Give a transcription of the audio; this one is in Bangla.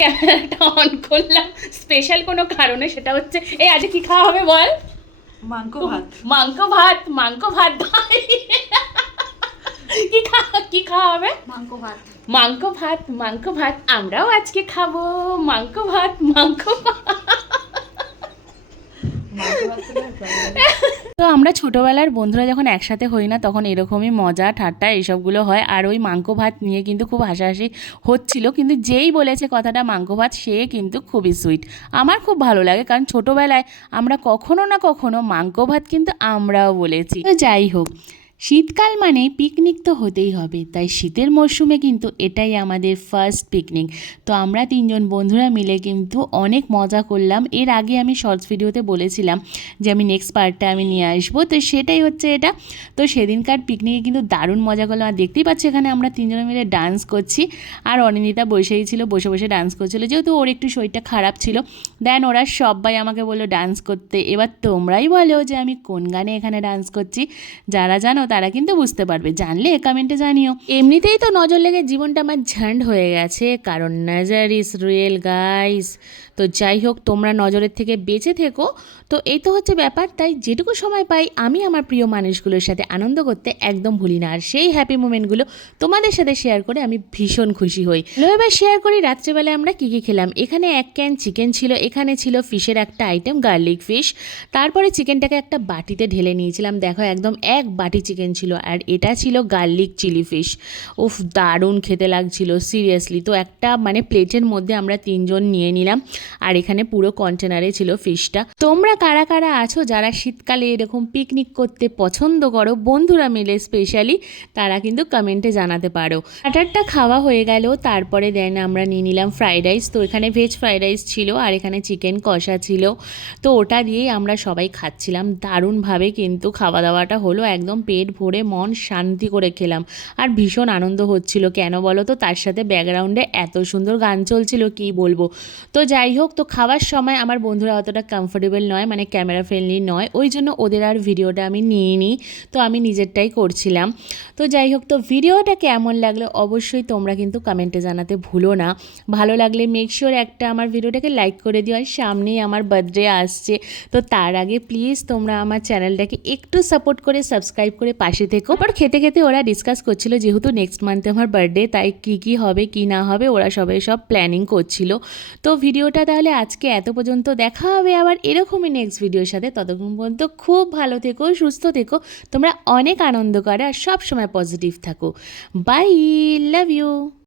ক্যামেরাটা অন করলাম স্পেশাল কোনো কারণে, সেটা হচ্ছে এই আজ কি খাওয়া হবে বল? মাংস ভাত। মাংস ভাত ভাই। কি খাওয়া হবে? মাংস ভাত আমরাও আজকে খাবো। মাংস ভাত। তো আমরা ছোটোবেলার বন্ধুরা যখন একসাথে হই না, তখন এরকমই মজা ঠাট্টা এইসবগুলো হয়। আর ওই মাংস ভাত নিয়ে কিন্তু খুব হাসাহাসি হচ্ছিল, কিন্তু যেই বলেছে কথাটা মাংস ভাত, সে কিন্তু খুবই সুইট। আমার খুব ভালো লাগে, কারণ ছোটোবেলায় আমরা কখনো না কখনো মাংস ভাত কিন্তু আমরাও বলেছি। তো যাই হোক, শীতকাল মানে পিকনিক তো হতেই হবে, তাই শীতের মরশুমে কিন্তু এটাই আমাদের ফার্স্ট পিকনিক। তো আমরা তিনজন বন্ধুরা মিলে কিন্তু অনেক মজা করলাম। এর আগে আমি শর্টস ভিডিওতে বলেছিলাম যে আমি নেক্সট পার্টটা আমি নিয়ে আসবো, তো সেটাই হচ্ছে এটা। তো সেদিনকার পিকনিকে কিন্তু দারুণ মজা করলাম। আর দেখতেই পাচ্ছি এখানে আমরা তিনজনে মিলে ডান্স করছি, আর অনিন্দিতা বসেই ছিল, বসে বসে ডান্স করছিল, যেহেতু ওর একটু শরীরটা খারাপ ছিল। দেন ওরা সবাই আমাকে বললো ডান্স করতে। এবার তোমরাই বলো যে আমি কোন গানে এখানে ডান্স করছি। যারা জানো তারা কিন্তু বুঝতে পারবে, জানলে কমেন্টে জানিও। এমনিতেই তো নজর লেগে জীবনটা আমার ঝান্ড হয়ে গেছে, কারণ নজর ইজ রিয়েল গাইস। তো যাই হোক, তোমরা নজরের থেকে বেঁচে থেকো। তো এই তো হচ্ছে ব্যাপার। তাই যেটুকু সময় পাই আমি আমার প্রিয় মানুষগুলোর সাথে আনন্দ করতে একদম ভুলি না, আর সেই হ্যাপি মোমেন্টগুলো তোমাদের সাথে শেয়ার করে আমি ভীষণ খুশি হই। এবার শেয়ার করি রাত্রেবেলায় আমরা কী কী খেলাম। এখানে 1 ক্যান চিকেন ছিল, এখানে ছিল ফিশের একটা আইটেম গার্লিক ফিশ। তারপরে চিকেনটাকে একটা বাটিতে ঢেলে নিয়েছিলাম, দেখো একদম 1 বাটি চিকেন ছিল। আর এটা ছিল গার্লিক চিলি ফিশ। উফ, দারুণ খেতে লাগছিল সিরিয়াসলি। তো একটা মানে প্লেটের মধ্যে আমরা তিনজন নিয়ে নিলাম, আর এখানে পুরো কন্টেনারে ছিল ফিশটা। তোমরা কারা কারা আছো যারা শীতকালে এরকম পিকনিক করতে পছন্দ করো, বন্ধুরা মিলে স্পেশালি, তারা কিন্তু কমেন্টে জানাতে পারো। স্টার্টারটা খাওয়া হয়ে গেল, তারপরে দেন আমরা নিয়ে নিলাম ফ্রাইড রাইস। তো এখানে ভেজ ফ্রাইড রাইস ছিল, আর এখানে চিকেন কষা ছিল। তো ওটা দিয়েই আমরা সবাই খাচ্ছিলাম। দারুণভাবে কিন্তু খাওয়া দাওয়াটা হলো, একদম পেট ভরে মন শান্তি করে খেলাম। আর ভীষণ আনন্দ হচ্ছিল, কেন বলো তো, তার সাথে ব্যাকগ্রাউন্ডে এত সুন্দর গান চলছিল কি বলবো। তো যাই হোক, তো খাওয়ার সময় আমার বন্ধুরা অতটা কমফোর্টেবল নয়, মানে ক্যামেরা ফ্রেন্ডলি নয়, ওই জন্য ওদের আর ভিডিওটা আমি নিইনি। তো আমি নিজেরটাই করছিলাম। তো যাই হোক, তো ভিডিওটা কেমন লাগলো অবশ্যই তোমরা কিন্তু কমেন্টে জানাতে ভুলো না। ভালো লাগলে মেক শিওর একটা আমার ভিডিওটাকে লাইক করে দিও। আর সামনেই আমার বার্থডে আসছে, তো তার আগে প্লিজ তোমরা আমার চ্যানেলটাকে একটু সাপোর্ট করে সাবস্ক্রাইব করে পাশে থেকো। পর খেতে খেতে ওরা ডিসকাস করছিল, যেহেতু নেক্সট মান্থে আমার বার্থডে, তাই কি হবে কি না হবে ওরা সব প্ল্যানিং করছিল। তো ভিডিওটা তাহলে আজকে এত পর্যন্ত, দেখা হবে আবার এরকমই নেক্সট ভিডিওর সাথে। ততক্ষণ পর্যন্ত খুব ভালো থেকো, সুস্থ থেকো, তোমরা অনেক আনন্দ করো, আর সব সময় পজিটিভ থাকো। Bye, love you.